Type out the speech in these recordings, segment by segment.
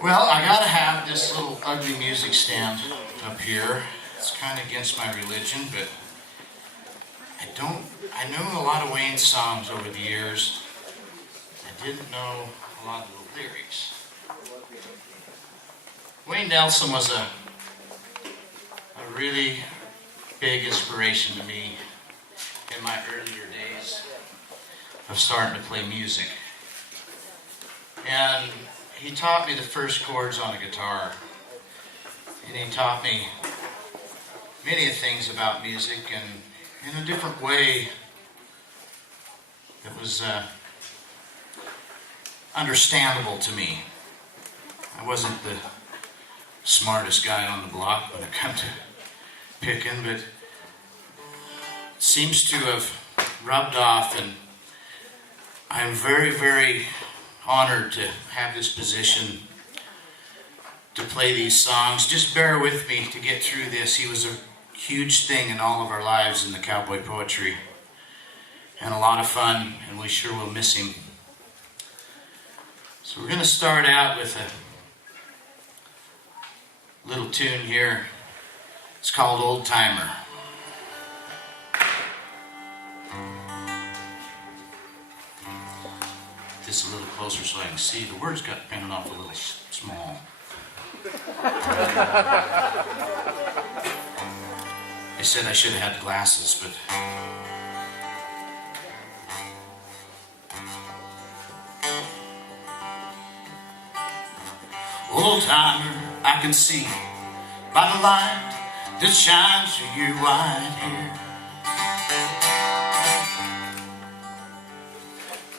Well, I gotta have this little ugly music stand up here. It's kind of against my religion, but I know a lot of Wayne's songs over the years. I didn't know a lot of the lyrics. Wayne Nelson was a really big inspiration to me in my earlier days of starting to play music. And he taught me the first chords on a guitar. And he taught me many things about music, and in a different way that was understandable to me. I wasn't the smartest guy on the block when it came to picking, but it seems to have rubbed off, and I'm very, very honored to have this position to play these songs. Just bear with me to get through this. He was a huge thing in all of our lives in the cowboy poetry, and a lot of fun, and we sure will miss him. So we're going to start out with a little tune here. It's called Old Timer. This a little closer so I can see. The words got printed off a little small. They said I should have had glasses, but old timer, I can see by the light that shines through your white hair.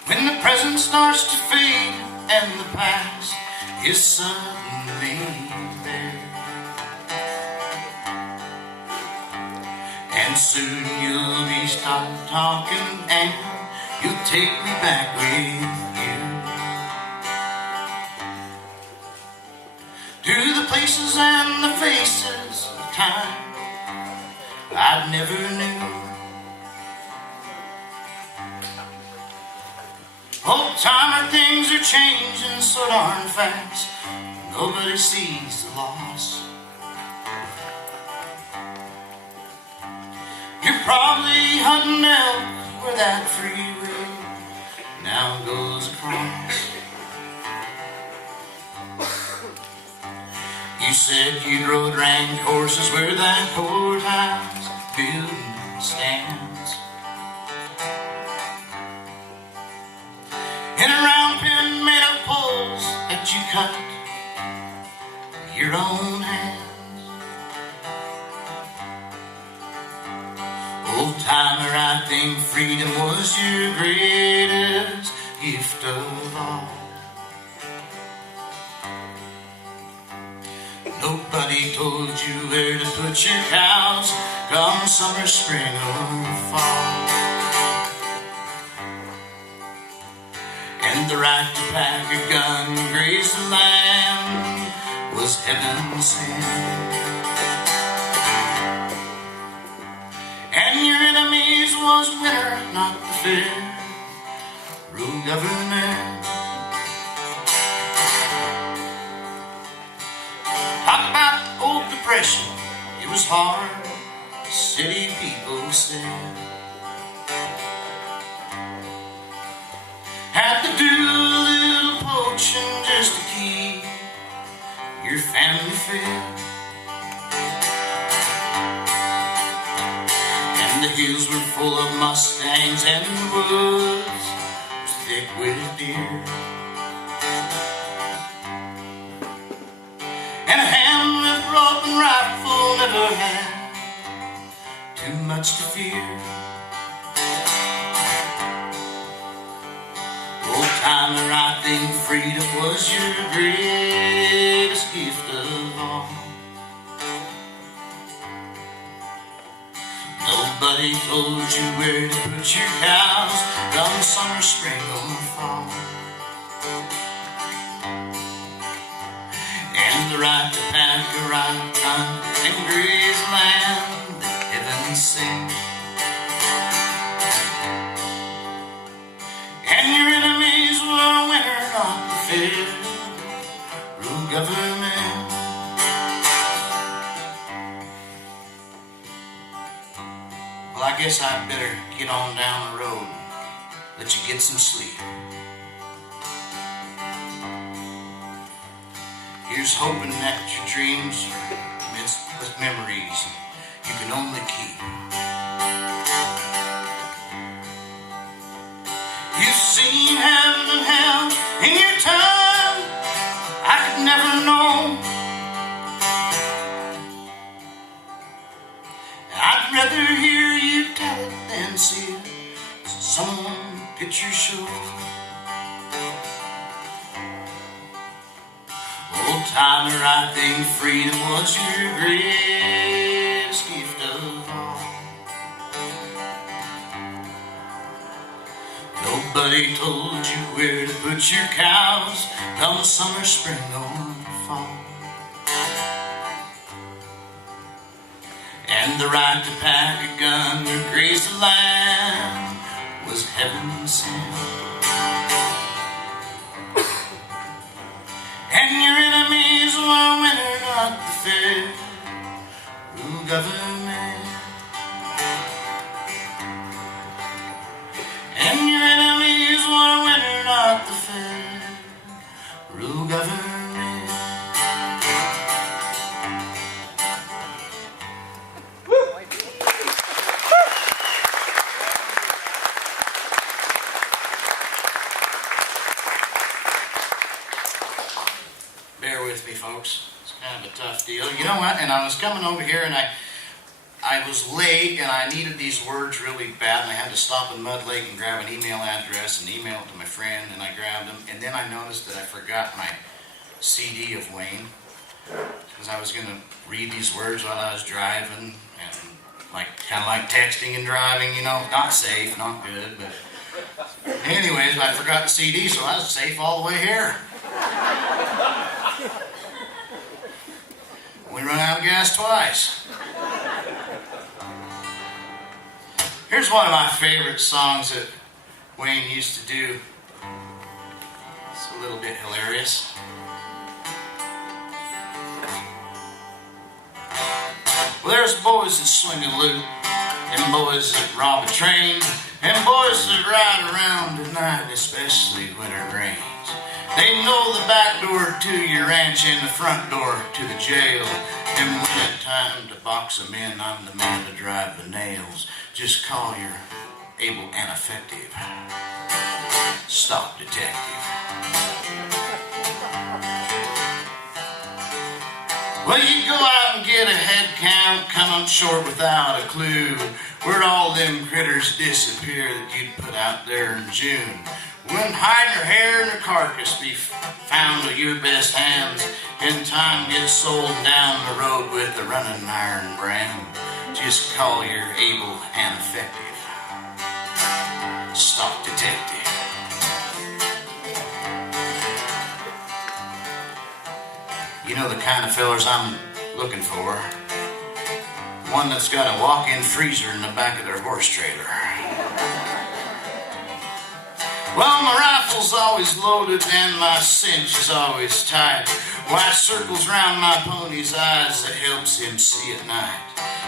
When the present starts to fade and the past is suddenly there, and soon you'll be stopped talking and you'll take me back with you to the places and the faces of time I never knew. Old timer, things are changing so darn fast. Nobody sees the loss. You're probably hunting elk where that freeway now goes across. You said you'd road rank horses where that courthouse building stands. In a round pen made of poles that you cut with your own hands. Old timer, I think freedom was your greatest gift of all. Nobody told you where to put your cows come summer, spring, or fall. And the right to pack a gun and graze the land was heaven sent. And your enemies was winter, not the fair rule government. Talk about old depression, it was hard, the city people said. Had to do a little poaching just to keep your family fed. And the hills were full of mustangs and the woods was thick with deer. And a hand with rope and rifle never had too much to fear. Timer, I think freedom was your greatest gift of all. Nobody told you where to put your cows come summer, spring, or fall. And the right to pack a right gun and graze land, heaven sent. And your enemies were winter, not the fair rule guess I'd better get on down the road, let you get some sleep. Here's hoping that your dreams are mixed with memories you can only keep. You've seen heaven and hell in your time, I could never know. I'd rather hear you tell it than see it someone picture show. Old timer, I think freedom was your greatest gift of all. Nobody told you where to put your cows come summer, spring, or fall. And the right to pack a gun or graze the land was heaven sent. And your enemies were winning not the federal government. And your enemies were winning not the federal government. Bear with me, folks. It's kind of a tough deal. You know what? And I was coming over here and I was late and I needed these words really bad and I had to stop in Mud Lake and grab an email address and email it to my friend, and I grabbed them, and then I noticed that I forgot my CD of Wayne because I was going to read these words while I was driving, and kind of like texting and driving, you know, not safe, not good, but anyways, I forgot the CD, so I was safe all the way here. We run out of gas twice. Here's one of my favorite songs that Wayne used to do. It's a little bit hilarious. Well, there's boys that swing a loot, and boys that rob a train, and boys that ride around at night, especially when it rains. They know the back door to your ranch and the front door to the jail. And when it's time to box them in, I'm the man to drive the nails. Just call your able and effective stock detective. Well, you go out and get a head count, come up short without a clue. Where'd all them critters disappear that you'd put out there in June? When hide your hair and your carcass be found with your best hands, and time gets sold down the road with a running iron brand, just call your able and effective stock detective. You know the kind of fellers I'm looking for. One that's got a walk-in freezer in the back of their horse trailer. Well, my rifle's always loaded and my cinch is always tight. White circles round my pony's eyes that helps him see at night.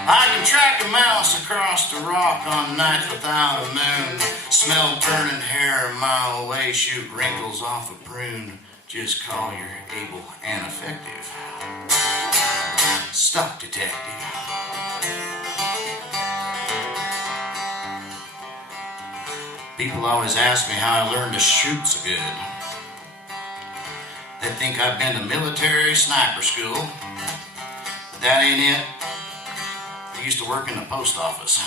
I can track a mouse across the rock on nights without a moon. Smell burning hair a mile away, shoot wrinkles off a prune. Just call your able and effective stock detective. People always ask me how I learned to shoot so good. They think I've been to military sniper school. But that ain't it. I used to work in the post office.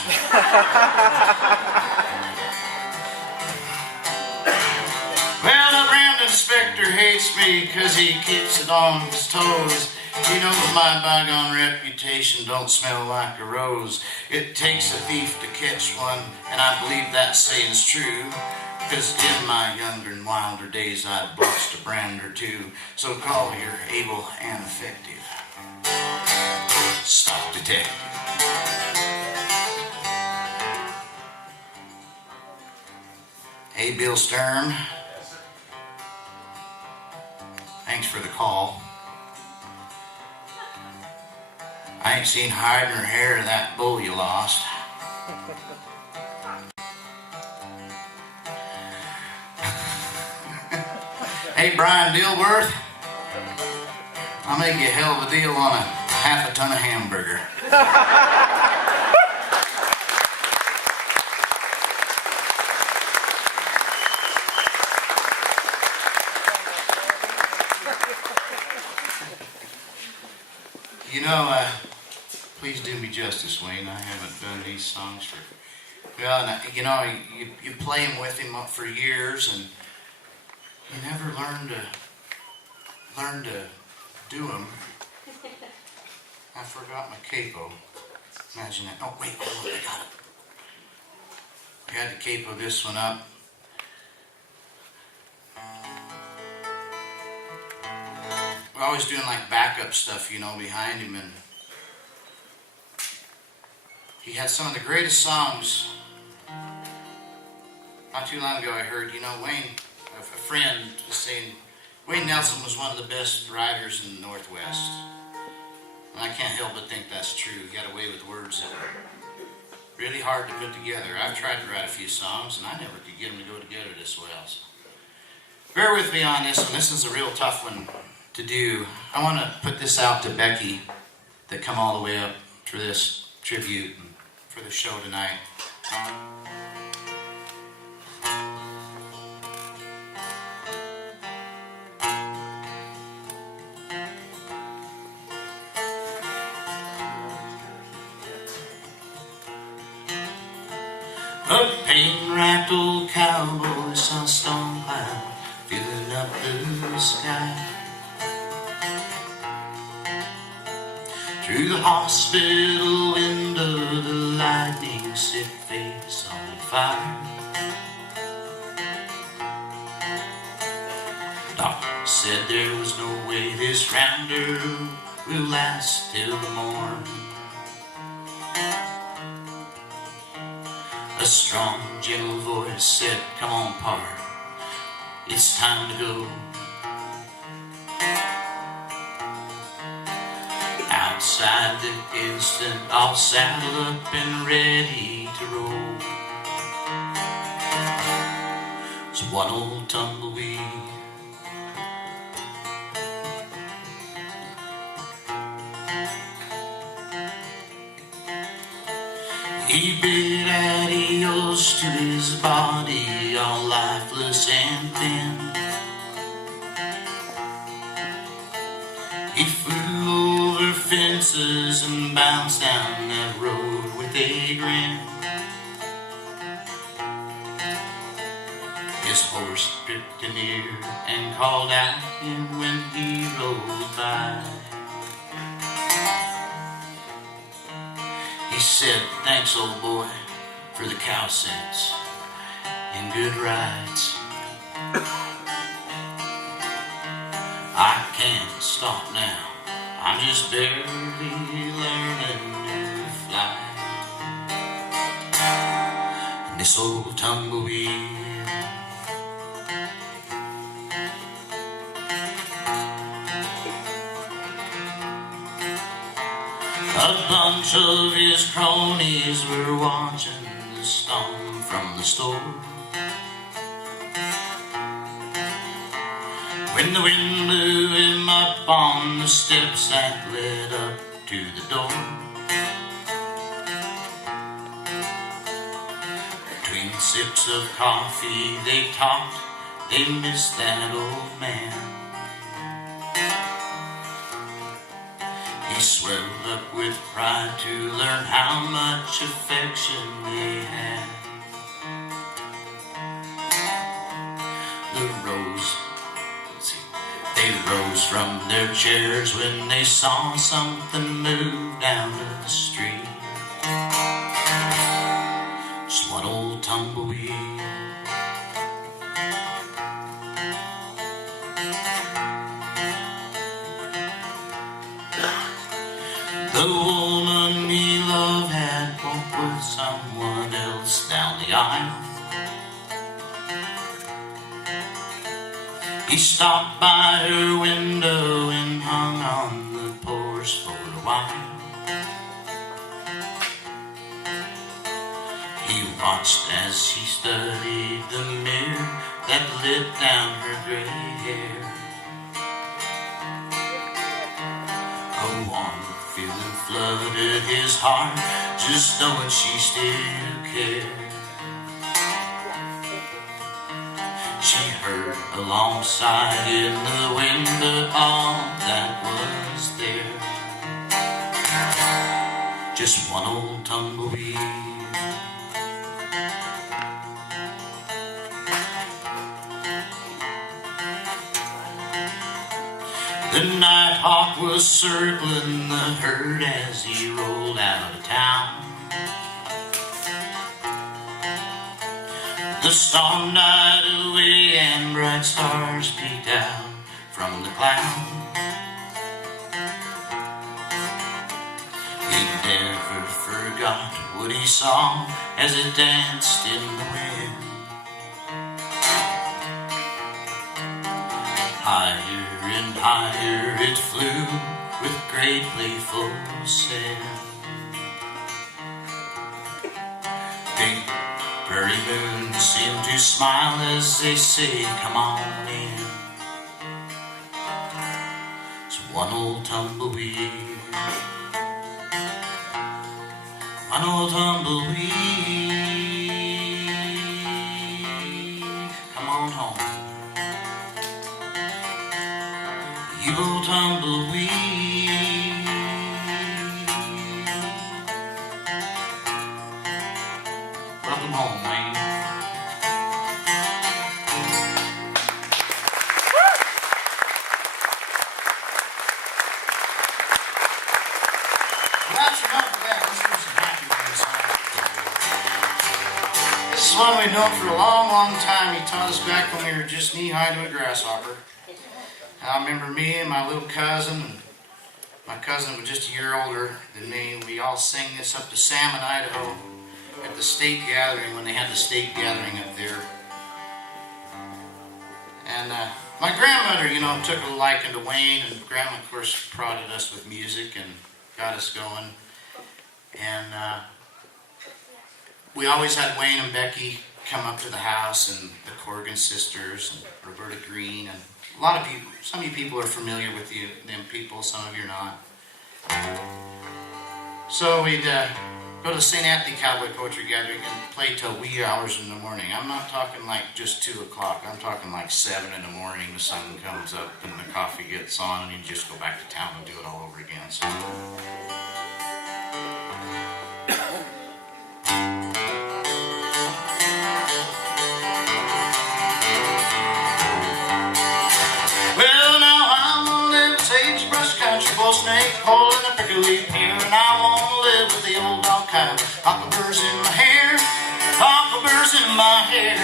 Well, the brand inspector hates me because he keeps it on his toes. He knows my bygone reputation don't smell like a rose. It takes a thief to catch one, and I believe that saying's true. Because in my younger and wilder days I'd botched a brand or two. So call your able and effective stock detective. Hey, Bill Sturm. Thanks for the call. I ain't seen hide nor hair of that bull you lost. Hey, Brian Dilworth, I'll make you a hell of a deal on a half a ton of hamburger. You know, please do me justice, Wayne. I haven't done these songs for, well, you know, you play them with him for years, and you never learn to do them. I forgot my capo. Imagine that. Oh, wait, hold on, I got it. I had to capo this one up. We're always doing like backup stuff, you know, behind him, and he had some of the greatest songs. Not too long ago I heard, you know, Wayne, a friend was saying, Wayne Nelson was one of the best writers in the Northwest. And I can't help but think that's true. He got away with words that were really hard to put together. I've tried to write a few songs, and I never could get them to go together this well. So bear with me on this one. This is a real tough one to do. I want to put this out to Becky that come all the way up for this tribute and for the show tonight. A pain-racked old cowboy saw a storm cloud filling up the sky. Through the hospital window, the lightning set face on fire. Doctor said there was no way this rounder will last till the morn. A strong, gentle voice said, "Come on, pard, it's time to go." Outside the instant, all saddled up and ready to roll. It's one old tumbleweed. He bid adios to his body, all lifeless and thin. He flew over fences and bounced down that road with a grin. His horse pricked an ear and called out him when he rode by. He said, "Thanks, old boy, for the cow sense and good rides. I can't stop now, I'm just barely learning to fly." And this old tumbleweed, a bunch of his cronies were watching the storm from the store. When the wind blew him up on the steps that led up to the door. Between sips of coffee they talked, they missed that old man. He swelled up with pride to learn how much affection they had. They rose from their chairs when they saw something move down the street. Just one old tumbleweed. The woman he loved had walked with someone else down the aisle. He stopped by her window and hung on the porch for a while. He watched as she studied the mirror that lit down her gray hair. A warm feeling flooded his heart, just knowing she still cared. She heard alongside in the wind, but all that was there, just one old tumbleweed. The nighthawk was circling the herd as he rolled out of town. The storm died away and bright stars peeked out from the cloud. He never forgot what he saw as it danced in the wind. Higher and higher it flew with great playful sound. Big prairie moons seem to smile as they say, come on in. It's one old tumbleweed, one old tumbleweed. Come on home, you old tumbleweed. Welcome home, Wayne. Well, that's enough of that. Let's do some happy songs. This is one we've known for a long, long time. He taught us back when we were just knee-high to a grasshopper. I remember me and my little cousin, my cousin was just a year older than me, we all sang this up to Shoshone, Idaho at the state gathering when they had the state gathering up there. And my grandmother, you know, took a liking to Wayne, and Grandma, of course, prodded us with music and got us going. And we always had Wayne and Becky come up to the house, and the Corrigan sisters, and Roberta Green, and a lot of people, some of you people are familiar with them people, some of you are not. So we'd go to the St. Anthony Cowboy Poetry Gathering and play till wee hours in the morning. I'm not talking like just 2 o'clock. I'm talking like 7 in the morning. The sun comes up and the coffee gets on, and you just go back to town and do it all over again. So. Snake hole in a prickly pear, and I wanna live with the old dog kind. Cockleburrs in my hair, cockleburrs in my hair.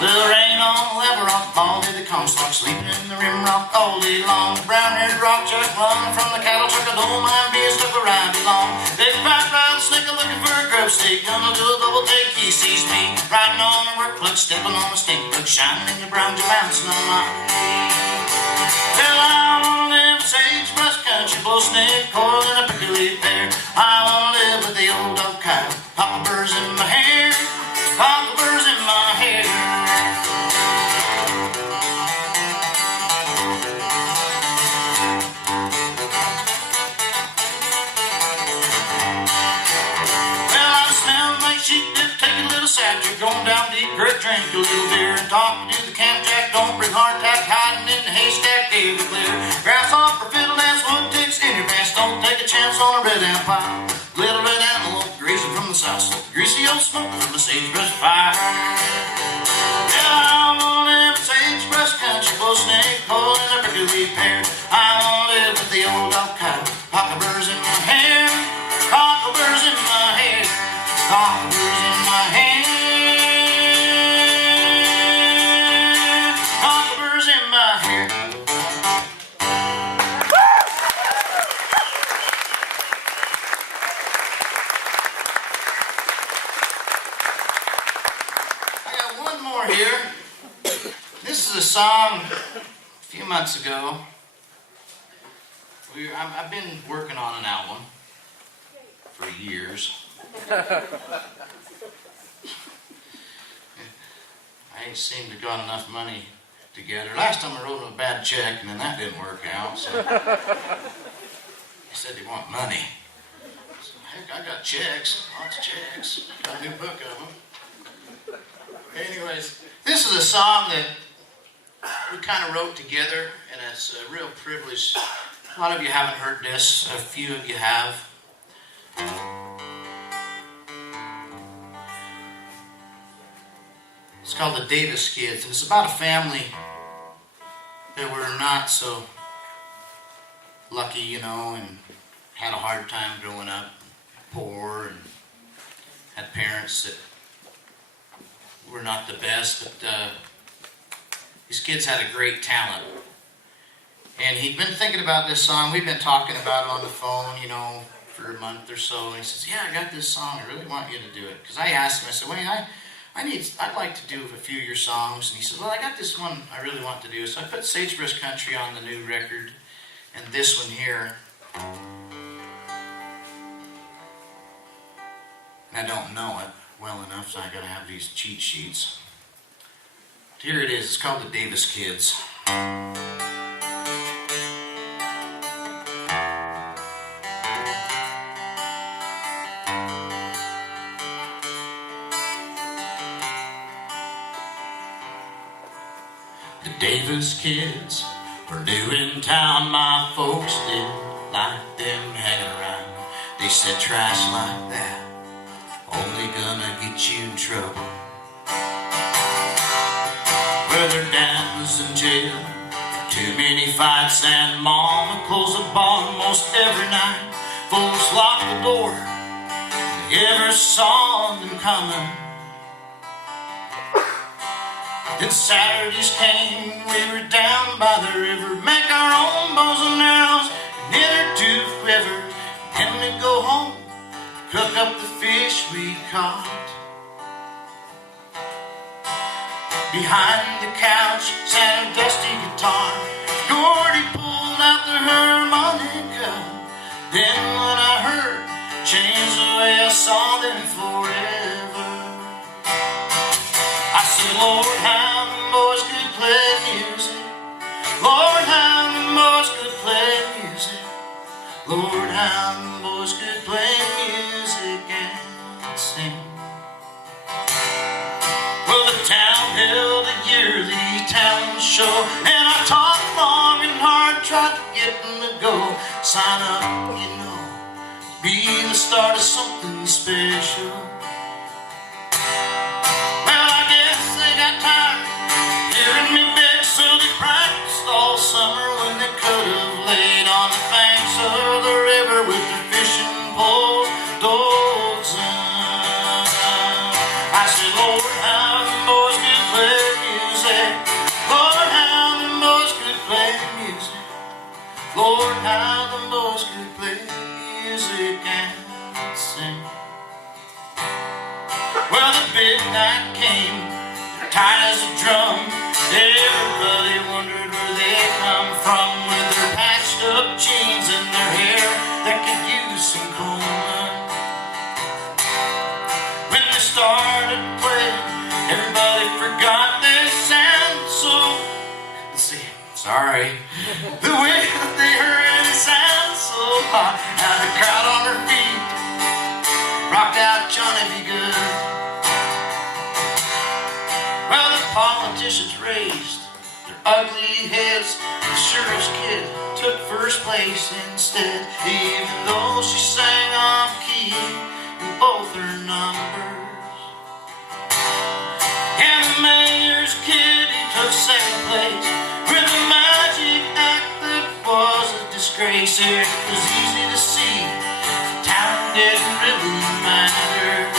The rain on the lever rock, all day the Comstock, sleeping in the rim rock all day long. The brown-haired rock chuck run from the cattle truck, I don't mind being stuck where I belong. Big fat ride snake looking for a grub stick, gonna do a double take, he sees me riding on a work plug, stepping on a stink plug, shining in your brown, you're bouncing on my feet. Well, I wanna live in sagebrush country, blow snake coil in a prickly pear. I wanna live with the old dog cow, cockleburrs in my hair, cockleburrs in my hair. Well, I smell like sheep dip, take a little sap, you're going down deep, drink a little beer, and talk to the campjack, don't bring hardtack, hiding in the haystack, gave it clear. Grasshopper, fiddle dance, wood ticks in your pants, don't take a chance on a red ant pie. Little red antelope grazing from the south slope, greasy old smoke from the sagebrush fire. Yeah, I wanna live in sagebrush country, blow snake hole in a prickly pear. I wanna live with the old dog cow, cockleburrs in my hair, cockleburrs in my hair, cockleburrs in my hair. Here. This is a song a few months ago. I've been working on an album for years. I ain't seemed to got enough money together. Last time I wrote him a bad check, and then that didn't work out. So he said they want money. So, heck, I got checks, lots of checks. Got a new book of them. Anyways, this is a song that we kind of wrote together, and it's a real privilege. A lot of you haven't heard this. A few of you have. It's called The Davis Kids, and it's about a family that were not so lucky, you know, and had a hard time growing up, poor, and had parents that were not the best, but these kids had a great talent. And he'd been thinking about this song. We've been talking about it on the phone, you know, for a month or so, and he says, yeah, I got this song, I really want you to do it. Because I asked him, I said, Wayne, I'd like to do a few of your songs. And he said, well, I got this one I really want to do. So I put Sagebrush Country on the new record, and this one here. And I don't know it well enough, so I gotta have these cheat sheets. Here it is, it's called The Davis Kids. The Davis kids were new in town, my folks didn't like them hanging around. They said trash like that only gonna get you in trouble. Well, their dad was in jail for too many fights, and mama closed the bar most every night. Folks locked the door, they ever saw them coming. Then Saturdays came, we were down by the river, make our own bows and arrows, and enter to the river. Then we'd go home, cook up the fish we caught. Behind the couch sat a dusty guitar. Gordy pulled out the harmonica. Then when I heard, changed the way I saw them forever. I said, Lord, how the boys could play music. Lord, how the boys could play music. Lord, how the boys could play music and sing. Well, the town held a yearly town show, and I talked long and hard, tried to get them to go. Sign up, you know, be the start of something special. All summer when they could have laid on the banks of the river with their fishing poles, dogs, and I said, Lord, how the boys could play music. Lord, how the boys could play music. Lord, how the boys could play music and sing. Well, the big night came, tight as a drum. Everybody wondered where they come from, with their patched up jeans and their hair that could use some combing. When they started playing, everybody forgot their sound. So, let's see, sorry, the way that they heard it sound so hot. Now the crowd on their feet rocked out Johnny B. Good. Well, the politicians raised their ugly heads. The sheriff's kid took first place instead, even though she sang off key in both her numbers. And the mayor's kid, he took second place with a magic act that was a disgrace. It was easy to see the talent didn't really matter.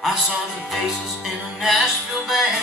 I saw the faces in a Nashville band.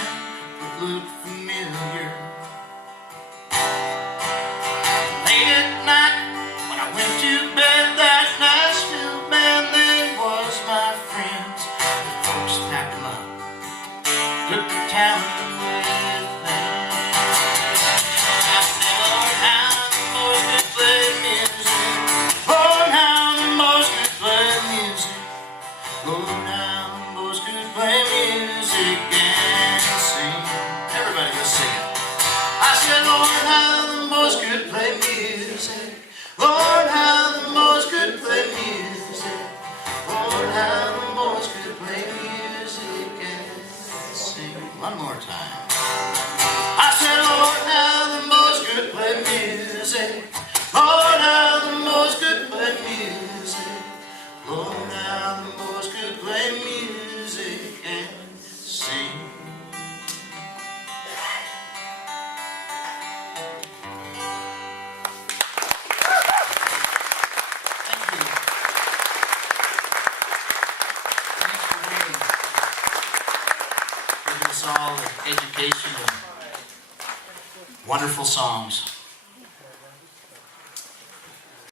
given us all education and wonderful songs.